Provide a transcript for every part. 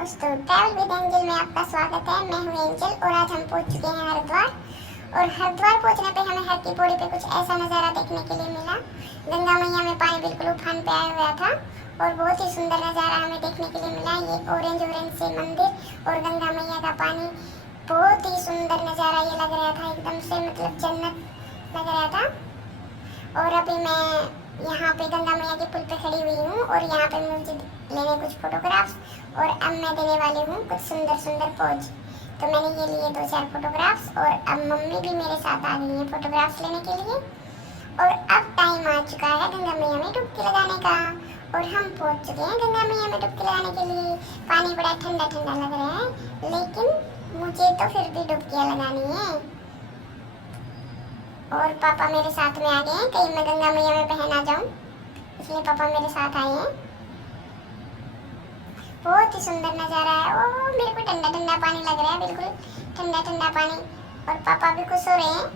दोस्तों, travel with angel में आपका स्वागत है। मैं हूं एंजल और आज हम पहुंच चुके हैं हरिद्वार। और हरिद्वार पहुंचने पे हमें हर की पौड़ी पे कुछ ऐसा नज़ारा देखने के लिए मिला। गंगा मैया में पानी बिल्कुल उफान पे आया हुआ था और बहुत ही सुंदर नज़ारा हमें देखने के लिए मिला। ये ऑरेंज से मंदिर और गंगा मैया का पानी, बहुत ही सुंदर नज़ारा ये लग रहा था, एकदम से मतलब जन्नत लग रहा था। और अभी मैं यहाँ पे गंगा मैया के पुल पे खड़ी हुई हूँ और यहाँ पे मुझे लेने कुछ फोटोग्राफ्स और अब मैं देने वाली हूँ कुछ सुंदर सुंदर पोज। तो मैंने ये लिए 2-4 फोटोग्राफ्स और अब मम्मी भी मेरे साथ आ गई है फोटोग्राफ्स लेने के लिए। और अब टाइम आ चुका है गंगा मैया में डुबकी लगाने का और हम पहुँच चुके हैं गंगा मैया में डुबकी लगाने के लिए। पानी बड़ा ठंडा ठंडा लग रहा है, लेकिन मुझे तो फिर भी डुबकियाँ लगानी है। और पापा मेरे साथ में आ गए हैं, कहीं मैं गंगा मैया में बह ना जाऊं, इसलिए पापा मेरे साथ आए हैं। बहुत ही सुंदर नज़ारा है। ओह, मेरे को ठंडा ठंडा पानी लग रहा है, बिल्कुल ठंडा ठंडा पानी। और पापा भी खुश हो रहे हैं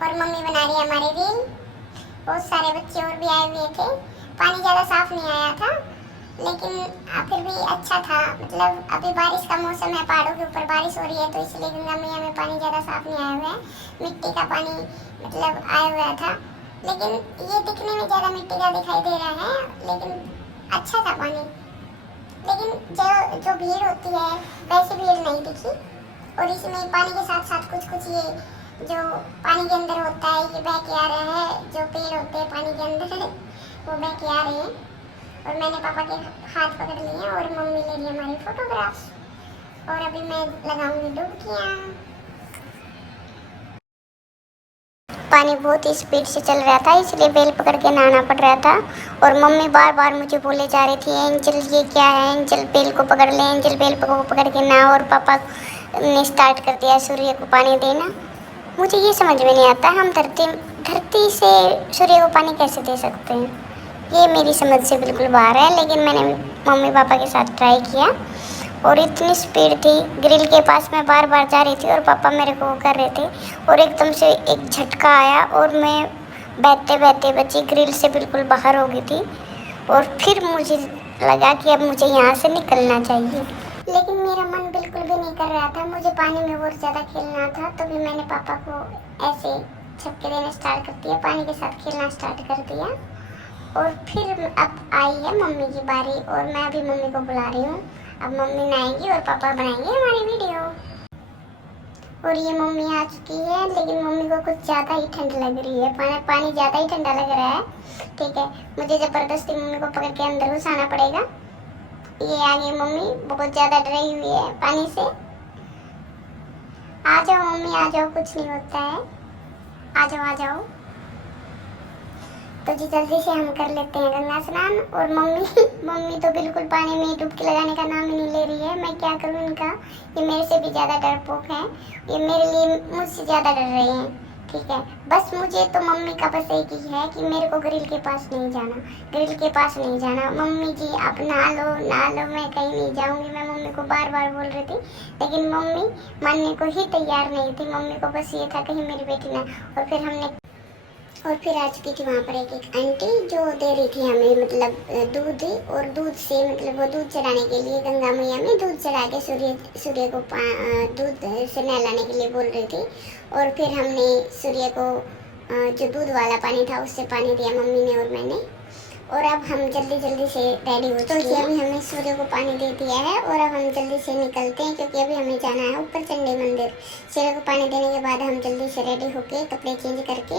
और मम्मी बना रही है हमारी रील। बहुत सारे बच्चे और भी आए हुए थे। पानी ज़्यादा साफ नहीं आया था, लेकिन फिर भी अच्छा था। मतलब अभी बारिश का मौसम है, पहाड़ों के ऊपर बारिश हो रही है, तो इसलिए गंगा मैया में पानी ज़्यादा साफ नहीं आया हुआ है। मिट्टी का पानी मतलब आया हुआ था, लेकिन ये दिखने में ज़्यादा मिट्टी का दिखाई दे रहा है, लेकिन अच्छा था पानी। लेकिन जो भीड़ होती है वैसी भीड़ नहीं दिखी। और इसमें पानी के साथ साथ कुछ कुछ ये जो पानी के अंदर होता है ये बह के आ रहा है। जो पेड़ होते हैं पानी के अंदर वो बह के आ रहे हैं। और मैंने पापा के हाथ पकड़ लिए और मम्मी ले रही है हमारी फोटोग्राफ्स। और अभी मैं लगाऊंगी डुबकियाँ। पानी बहुत ही स्पीड से चल रहा था, इसलिए बेल पकड़ के नहाना पड़ रहा था। और मम्मी बार बार मुझे बोले जा रही थी, एंजल ये क्या है, एंजल बेल को पकड़ ले, एंजल बेल को पकड़ के नहा। और पापा ने स्टार्ट कर दिया सूर्य को पानी देना। मुझे ये समझ में नहीं आता, हम धरती से सूर्य को पानी कैसे दे सकते हैं, ये मेरी समझ से बिल्कुल बाहर है। लेकिन मैंने मम्मी पापा के साथ ट्राई किया और इतनी स्पीड थी, ग्रिल के पास मैं बार बार जा रही थी और पापा मेरे को कर रहे थे। और एकदम से एक झटका आया और मैं बहते बहते बची, ग्रिल से बिल्कुल बाहर हो गई थी। और फिर मुझे लगा कि अब मुझे यहाँ से निकलना चाहिए, लेकिन मेरा मन बिल्कुल भी नहीं कर रहा था। मुझे पानी में बहुत ज़्यादा खेलना था, तो भी मैंने पापा को ऐसे झपके देना स्टार्ट कर दिया, पानी के साथ खेलना स्टार्ट कर दिया। और फिर अब आई है मम्मी की बारी और मैं अभी मम्मी को बुला रही हूँ। अब मम्मी नहाएंगी और पापा बनाएंगे हमारी वीडियो। और ये मम्मी आ चुकी है, लेकिन मम्मी को कुछ ज़्यादा ही ठंड लग रही है, पानी ज़्यादा ही ठंडा लग रहा है। ठीक है, मुझे ज़बरदस्ती मम्मी को पकड़ के अंदर घुसाना पड़ेगा। ये आ गई मम्मी, बहुत ज़्यादा डरी हुई है पानी से। आ जाओ मम्मी, आ जाओ, कुछ नहीं होता है, आ जाओ आ जाओ। तो जी जल्दी से हम कर लेते हैं गंगा स्नान। और मम्मी तो बिल्कुल पानी में डुबकी लगाने का नाम ही नहीं ले रही है। मैं क्या करूँ इनका, ये मेरे से भी ज़्यादा डरपोक है, ये मेरे लिए मुझसे ज़्यादा डर रहे हैं। ठीक है, बस मुझे तो मम्मी का बस एक ही है कि मेरे को ग्रिल के पास नहीं जाना, ग्रिल के पास नहीं जाना। मम्मी जी आप नहा लो, मैं कहीं नहीं जाऊँगी। मैं मम्मी को बार बार बोल रही थी, लेकिन मम्मी मानने को ही तैयार नहीं थी। मम्मी को बस ये था कहीं मेरी बेटी ना। और फिर आ चुकी थी वहाँ पर एक आंटी जो दे रही थी हमें मतलब दूध। और दूध से मतलब वो दूध चढ़ाने के लिए गंगा मैया में दूध चढ़ा के सूर्य को दूध से नहलाने के लिए बोल रही थी। और फिर हमने सूर्य को जो दूध वाला पानी था उससे पानी दिया मम्मी ने और मैंने। और अब हम जल्दी से रेडी हो चुके हैं। अभी हमने सूर्य को पानी दे दिया है और अब हम जल्दी से निकलते हैं, क्योंकि अभी हमें जाना है ऊपर चंडी मंदिर। सूर्य को पानी देने के बाद हम जल्दी से रेडी होके कपड़े चेंज करके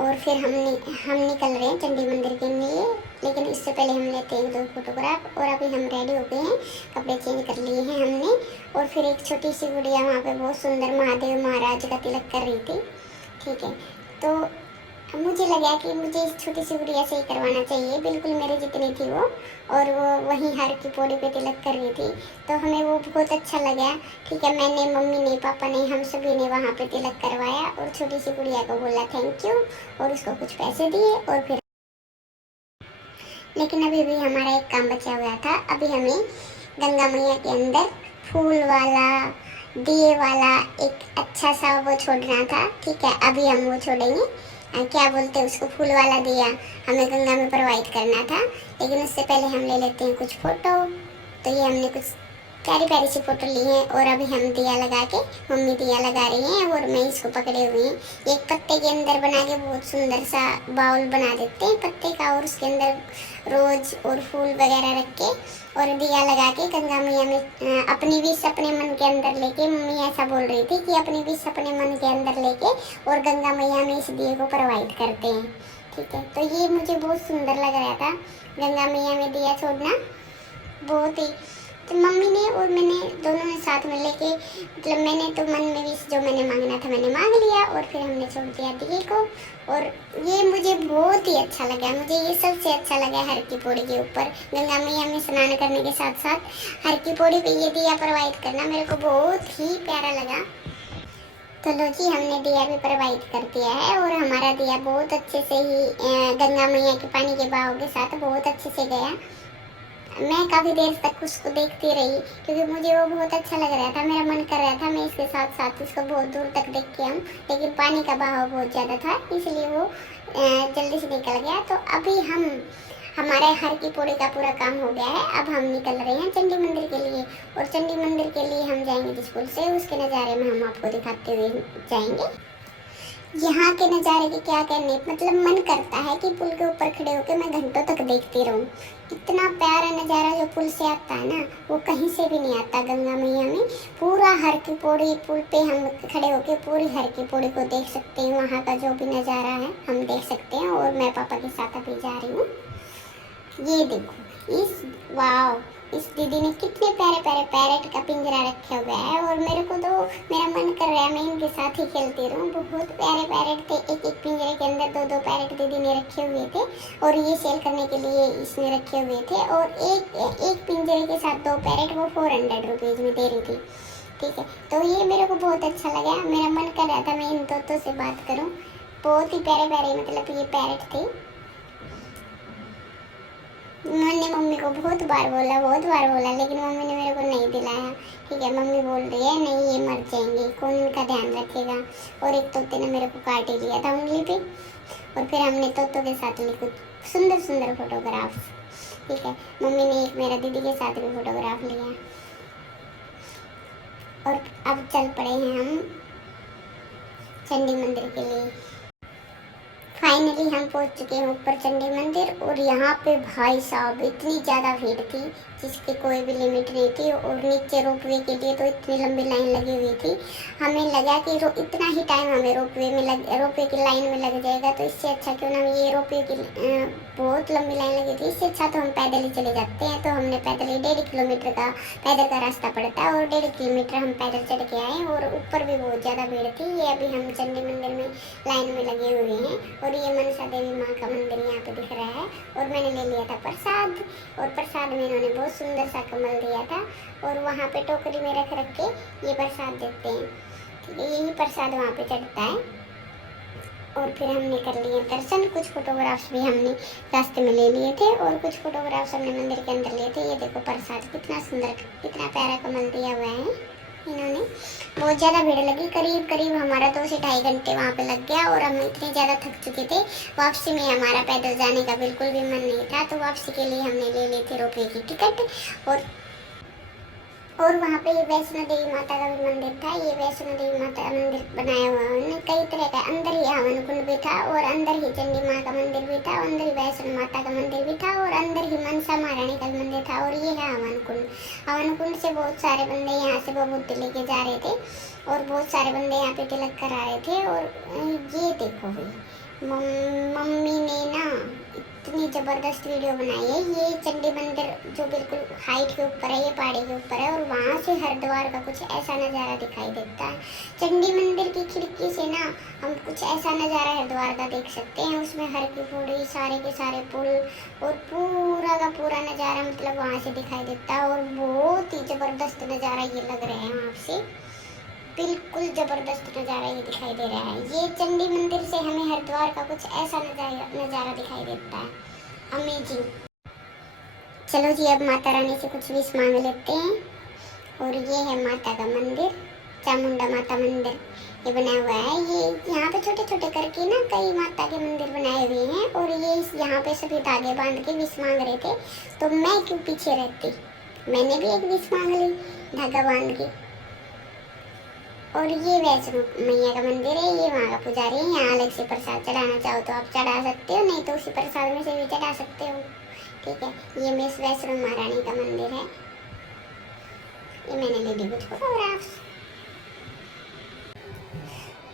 और फिर हम निकल रहे हैं चंडी मंदिर के लिए। लेकिन इससे पहले हम लेते हैं 1-2 फोटोग्राफ। और अभी हम रेडी हो गए हैं, कपड़े चेंज कर लिए हैं हमने। और फिर एक छोटी सी गुड़िया वहाँ पे बहुत सुंदर महादेव महाराज का तिलक कर रही थी। ठीक है, तो मुझे लगा कि मुझे इस छोटी सी गुड़िया से ही करवाना चाहिए, बिल्कुल मेरे जितनी थी वो। और वो वहीं हर की पौड़ी पे तिलक कर रही थी, तो हमें वो बहुत अच्छा लगा। ठीक है, मैंने, मम्मी ने, पापा ने, हम सभी ने वहाँ पे तिलक करवाया और छोटी सी गुड़िया को बोला थैंक यू और उसको कुछ पैसे दिए। और फिर लेकिन अभी भी हमारा एक काम बचा हुआ था। अभी हमें गंगा मैया के अंदर फूल वाला, दिए वाला एक अच्छा सा वो छोड़ना था। ठीक है, अभी हम वो छोड़ेंगे। क्या बोलते हैं उसको, फूल वाला दिया हमें गंगा में प्रोवाइड करना था। लेकिन उससे पहले हम ले लेते हैं कुछ फ़ोटो। तो ये हमने कुछ प्यारी प्यारी सी फोटो ली है और अभी हम दिया लगा के, मम्मी दिया लगा रही हैं और मैं इसको पकड़े हुए हैं। एक पत्ते के अंदर बना के बहुत सुंदर सा बाउल बना देते हैं पत्ते का, और उसके अंदर रोज और फूल वगैरह रख के और दिया लगा के गंगा मैया में अपनी विश अपने मन के अंदर लेके, मम्मी ऐसा बोल रही थी कि अपनी विश अपने मन के अंदर लेके और गंगा मैया में इस दिए को प्रोवाइड करते हैं। ठीक है, तो ये मुझे बहुत सुंदर लग रहा था गंगा मैया में दिया छोड़ना, बहुत ही। तो मम्मी ने और मैंने दोनों ने साथ में लेके, मतलब मैंने तो मन में विश जो मैंने मांगना था मैंने मांग लिया और फिर हमने छोड़ दिया दिए को। और ये मुझे बहुत ही अच्छा लगा, मुझे ये सबसे अच्छा लगा हर की पौड़ी के ऊपर गंगा मैया में स्नान करने के साथ साथ हर की पौड़ी पे ये दिया प्रोवाइड करना मेरे को बहुत ही प्यारा लगा। तो लो जी, हमने दिया भी प्रोवाइड कर दिया है और हमारा दिया बहुत अच्छे से ही गंगा मैया के पानी के बहाव के साथ बहुत अच्छे से गया। मैं काफ़ी देर तक उसको देखती रही क्योंकि मुझे वो बहुत अच्छा लग रहा था, मेरा मन कर रहा था मैं इसके साथ साथ इसको बहुत दूर तक देख के आऊँ, लेकिन पानी का बहाव बहुत ज़्यादा था इसलिए वो जल्दी से निकल गया। तो अभी हमारे हर की पौड़ी का पूरा काम हो गया है। अब हम निकल रहे हैं चंडी मंदिर के लिए, और चंडी मंदिर के लिए हम जाएंगे जिस पुल से, उसके नज़ारे में हम आपको दिखाते हुए जाएंगे। यहाँ के नज़ारे की क्या कहने, मतलब मन करता है कि पुल के ऊपर खड़े होकर मैं घंटों तक देखती रहूँ। इतना प्यारा नज़ारा जो पुल से आता है ना, वो कहीं से भी नहीं आता गंगा मैया में। पूरा हर की पौड़ी पुल पे हम खड़े होकर पूरी हर की पौड़ी को देख सकते हैं, वहाँ का जो भी नज़ारा है हम देख सकते हैं। और मैं पापा के साथ अभी जा रही हूँ। ये देखो वाह, इस दीदी ने कितने प्यारे प्यारे पैरेट का पिंजरा रखा हुआ है और मेरे को तो मेरा मन कर रहा है मैं इनके साथ ही खेलती रहूँ। बहुत प्यारे पैरेट थे, एक एक पिंजरे के अंदर दो दो पैरेट दीदी ने रखे हुए थे और ये सेल करने के लिए इसने रखे हुए थे। और एक पिंजरे के साथ दो पैरेट वो 400 रुपीज़ में दे रही थी। ठीक है, तो ये मेरे को बहुत अच्छा लगा, मेरा मन कर रहा था मैं इन तोतों से बात करूँ। बहुत ही प्यारे प्यारे मतलब ये पैरेट थे। मैंने मम्मी को बहुत बार बोला लेकिन मम्मी ने मेरे को नहीं दिलाया। ठीक है, मम्मी बोल रही है नहीं ये मर जाएंगे, कौन उनका ध्यान रखेगा। और एक तोते ने मेरे को काट ही लिया था उंगली पे। और फिर हमने तोतों के साथ ली कुछ सुंदर सुंदर फोटोग्राफ्स। ठीक है, मम्मी ने एक मेरा दीदी के साथ भी फोटोग्राफ लिया। और अब चल पड़े हैं हम चंडी मंदिर के लिए। फाइनली हम पहुंच चुके हैं ऊपर चंडी मंदिर, और यहाँ पे भाई साहब इतनी ज़्यादा भीड़ थी जिसकी कोई भी लिमिट नहीं थी। और नीचे रोपवे के लिए तो इतनी लंबी लाइन लगी हुई थी, हमें लगा कि इतना ही टाइम हमें रोपवे की लाइन में लग जाएगा, तो इससे अच्छा क्यों ना ये रोपवे की बहुत लंबी लाइन लगी थी, इससे अच्छा तो हम पैदल ही चले जाते हैं। तो हमने पैदल ही 1.5 किलोमीटर का पैदल का रास्ता पड़ता है और 1.5 किलोमीटर हम पैदल चढ़ के आए। और ऊपर भी बहुत ज़्यादा भीड़ थी। ये अभी हम चंडी मंदिर में लाइन में लगे हुए हैं और ये मनसा देवी माँ का मंदिर यहाँ पे दिख रहा है। और मैंने ले लिया था प्रसाद, और प्रसाद में इन्होंने बहुत सुंदर सा कमल दिया था और वहाँ पे टोकरी में रख के ये प्रसाद देते हैं। ठीक है, यही प्रसाद वहाँ पे चढ़ता है। और फिर हमने कर लिए दर्शन, कुछ फोटोग्राफ्स भी हमने रास्ते में ले लिए थे और कुछ फोटोग्राफ्स हमने मंदिर के अंदर लिए थे। ये देखो प्रसाद कितना सुंदर, कितना प्यारा कमल दिया हुआ है इन्होंने। बहुत ज़्यादा भीड़ लगी, करीब हमारा 2 से 2.5 घंटे वहाँ पे लग गया। और हम इतने ज़्यादा थक चुके थे, वापसी में हमारा पैदल जाने का बिल्कुल भी मन नहीं था। तो वापसी के लिए हमने ले ली थी रोपवे की टिकट। और वहाँ पे ये वैष्णो देवी माता का भी मंदिर था। ये वैष्णो देवी माता का मंदिर बनाया हुआ है उन्होंने कई तरह का। अंदर ही हवन कुंड भी था और अंदर ही चंडी माँ का मंदिर भी था, अंदर ही वैष्णो माता का मंदिर भी था और अंदर ही मनसा महारानी का मंदिर था। और ये है हवन कुंड। हवन कुंड से बहुत सारे बंदे यहाँ से बबूती लेके जा रहे थे और बहुत सारे बंदे यहाँ पे तिलक करा रहे थे। और ये देखो भाई, मम्मी ने ना इतनी ज़बरदस्त वीडियो बनाई है। ये चंडी मंदिर जो बिल्कुल हाइट के ऊपर है, ये पहाड़ी के ऊपर है और वहाँ से हरिद्वार का कुछ ऐसा नज़ारा दिखाई देता है। चंडी मंदिर की खिड़की से ना हम कुछ ऐसा नज़ारा हरिद्वार का देख सकते हैं। उसमें हर की पौड़ी, सारे के सारे पुल और पूरा का पूरा नज़ारा मतलब वहाँ से दिखाई देता है। और बहुत ही ज़बरदस्त नज़ारा ये लग रहा है वहाँ से, बिल्कुल ज़बरदस्त नज़ारा ये दिखाई दे रहा है। ये चंडी मंदिर से हमें हरिद्वार का कुछ ऐसा नज़ारा दिखाई देता है, अमेजिंग। चलो जी, अब माता रानी से कुछ विश मांग लेते हैं। और ये है माता का मंदिर, चामुंडा माता मंदिर ये बना हुआ है। ये यहाँ पे छोटे छोटे करके ना कई माता के मंदिर बनाए हुए हैं और ये यहाँ पे सभी धागे बांध के विश मांग रहे थे। तो मैं क्यों पीछे रहती, मैंने भी एक विश मांग ली धागा बांध के। और ये वैष्णो मैया का मंदिर है, ये वहाँ का पुजारी है। यहाँ अलग से प्रसाद चढ़ाना चाहो तो आप चढ़ा सकते हो, नहीं तो उसी प्रसाद में से भी चढ़ा सकते हो। ठीक है, ये मिस वैष्णो महारानी का मंदिर है। ये मैंने ले ली कुछ फोटोग्राफ्स।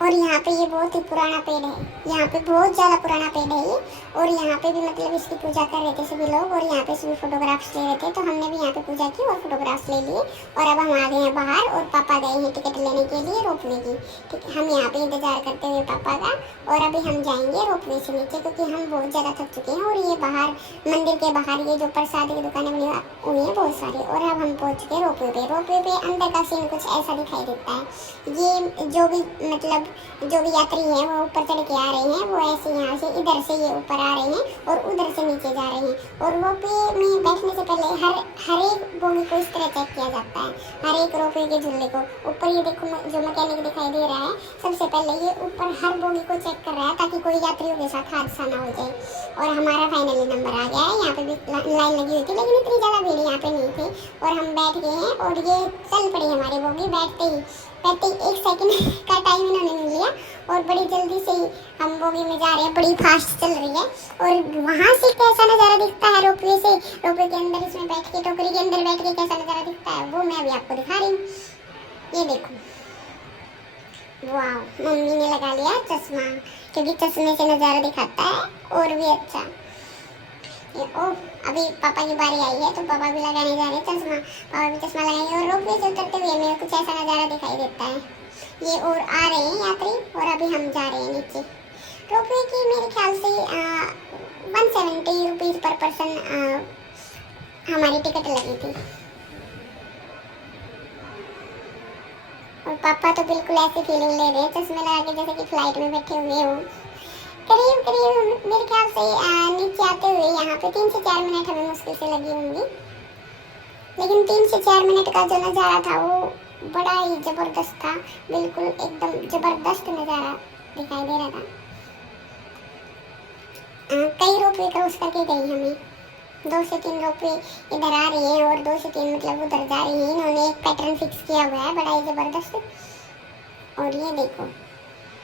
और यहाँ पे ये बहुत ही पुराना पेड़ है, यहाँ पे बहुत ज़्यादा पुराना पेड़ है ये। और यहाँ पे भी मतलब इसकी पूजा कर रहे थे सभी लोग, और यहाँ पे सभी फोटोग्राफ्स ले रहे थे, तो हमने भी यहाँ पे पूजा की और फोटोग्राफ्स ले लिए। और अब हम आ गए हैं बाहर, और पापा गए हैं टिकट लेने के लिए रोपवे की। ठीक है, हम यहाँ पे इंतजार करते हुए पापा का, और अभी हम जाएंगे रोपवे से नीचे, क्योंकि हम बहुत ज़्यादा थक चुके हैं। और ये बाहर मंदिर के बाहर ये जो प्रसाद की दुकानें बनी हुई हैं बहुत सारी। और अब हम पहुँच गए रोपवे पे। रोपवे पे अंदर का सीन कुछ ऐसा दिखाई देता है। ये जो भी मतलब जो भी यात्री हैं वो ऊपर चढ़ के आ रहे हैं, वो ऐसे यहाँ से इधर से ये ऊपर आ रहे हैं और उधर से नीचे जा रहे हैं। और रोपवे में बैठने से पहले हर एक बोगी को इस तरह चेक किया जाता है, हर एक रोपवे के झूले को। ऊपर ये देखो जो मैकेनिक दिखाई दे रहा है, सबसे पहले ये ऊपर हर बोगी को चेक कर रहा है ताकि कोई यात्रियों के साथ हादसा ना हो जाए। और हमारा फाइनली नंबर आ गया है। यहाँ पे भी लाइन लगी हुई थी, लेकिन इतनी ज़्यादा भीड़ यहाँ पे नहीं थी। और हम बैठ गए हैं, और ये चल पड़ी हमारी बोगी। बैठते ही 1 सेकंड का टाइम इन्होंने नहीं लिया, और बड़ी जल्दी से ही हम बोगी में जा रहे हैं, बड़ी फास्ट चल रही है। और वहाँ से कैसा नज़ारा दिखता है रोपवे से, रोपवे के अंदर इसमें बैठ के, टोकरी के अंदर बैठ के कैसा नज़ारा दिखता है वो मैं अभी आपको दिखा रही हूँ। ये देखो, वाह, मम्मी ने लगा लिया चश्मा, क्योंकि चश्मे से नज़ारा दिखाता है और भी अच्छा। ये ओह, अभी पापा की बारी आई है, तो पापा भी लगाने जा रहे हैं चश्मा। पापा भी चश्मा लगाएंगे, और रोपवे से उतरते हुए मेरे कुछ ऐसा नज़ारा दिखाई देता है। ये और आ रहे हैं यात्री, और अभी हम जा रहे हैं नीचे। रोपवे की मेरे ख्याल से 170 रुपीज़ पर पर्सन हमारी टिकट लगी थी। और पापा तो बिल्कुल ऐसी फीलिंग ले रहे हैं, चश्मे लगा के जैसे कि फ्लाइट में बैठे हुए हों। करीब करीब मेरे ख्याल से नीचे आते हुए यहाँ पे 3 से 4 मिनट हमें मुश्किल से लगी होंगी। लेकिन 3 से 4 मिनट का जो नज़ारा था वो बड़ा ही ज़बरदस्त था, बिल्कुल एकदम ज़बरदस्त नज़ारा दिखाई दे रहा था। कई रोपवे क्रॉस करके गई हमें, 2 से 3 रोपवे इधर आ रही है, और 2 से 3 मतलब उधर जा रही है। इन्होंने एक पैटर्न फिक्स किया हुआ है, बड़ा ही ज़बरदस्त। और ये देखो,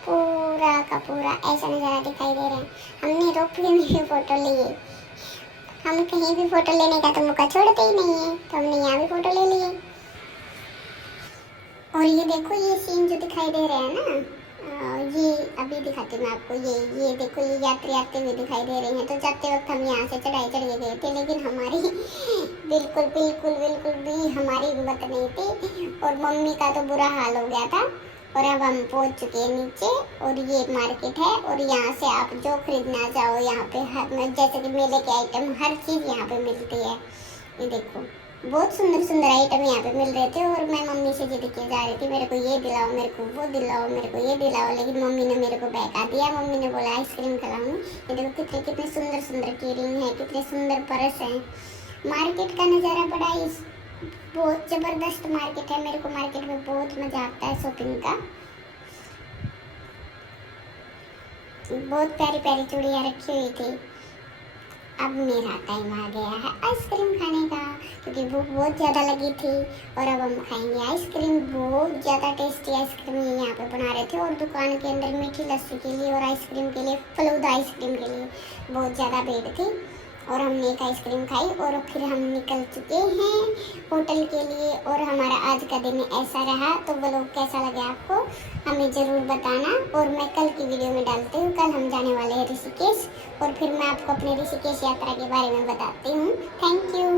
पूरा का पूरा ऐसा नज़ारा दिखाई दे रहा है। हमने रोपवे में भी फ़ोटो लिए, हम कहीं भी फ़ोटो लेने का तो मौका छोड़ते ही नहीं है, तो हमने यहाँ भी फ़ोटो ले लिए। और ये देखो, ये सीन जो दिखाई दे रहा है ना, ये अभी दिखाती हूँ मैं आपको। ये देखो, ये यात्री आते हुए दिखाई दे रहे हैं। तो जाते वक्त हम यहाँ से चढ़ाई चढ़ के गए थे, लेकिन हमारी बिल्कुल बिल्कुल बिल्कुल भी हमारी हिम्मत नहीं थी, और मम्मी का तो बुरा हाल हो गया था। और अब हम पहुँच चुके हैं नीचे, और ये मार्केट है, और यहाँ से आप जो खरीदना चाहो यहाँ पे हर, जैसे कि मेले के आइटम, हर चीज़ यहाँ पे मिलती है। ये देखो, बहुत सुंदर सुंदर आइटम यहाँ पे मिल रहे थे। और मैं मम्मी से जिद किए जा रही थी, मेरे को ये दिलाओ, मेरे को वो दिलाओ, मेरे को ये दिलाओ, लेकिन मम्मी ने मेरे को बहका दिया। मम्मी ने बोला आइसक्रीम खिलाऊँ। ये देखो कितने कितने सुंदर सुंदर कीरिंग है, कितने सुंदर पर्स हैं। मार्केट का नज़ारा बड़ा ही बहुत ज़बरदस्त मार्केट है। मेरे को मार्केट में बहुत मज़ा आता है शॉपिंग का। बहुत प्यारी प्यारी चूड़ियाँ रखी हुई थी। अब मेरा टाइम आ गया है आइसक्रीम खाने का, क्योंकि भूख बहुत ज़्यादा लगी थी। और अब हम खाएंगे आइसक्रीम। बहुत ज़्यादा टेस्टी आइसक्रीम ये यहाँ पे बना रहे थे, और दुकान के अंदर मीठी लस्सी के लिए और आइसक्रीम के लिए, फलूदा आइसक्रीम के लिए बहुत ज़्यादा भीड़ थी। और हमने एक आइसक्रीम खाई, और फिर हम निकल चुके हैं होटल के लिए। और हमारा आज का दिन ऐसा रहा। तो व्लॉग कैसा लगा आपको हमें ज़रूर बताना, और मैं कल की वीडियो में डालती हूँ। कल हम जाने वाले हैं ऋषिकेश, और फिर मैं आपको अपने ऋषिकेश यात्रा के बारे में बताती हूँ। Thank you.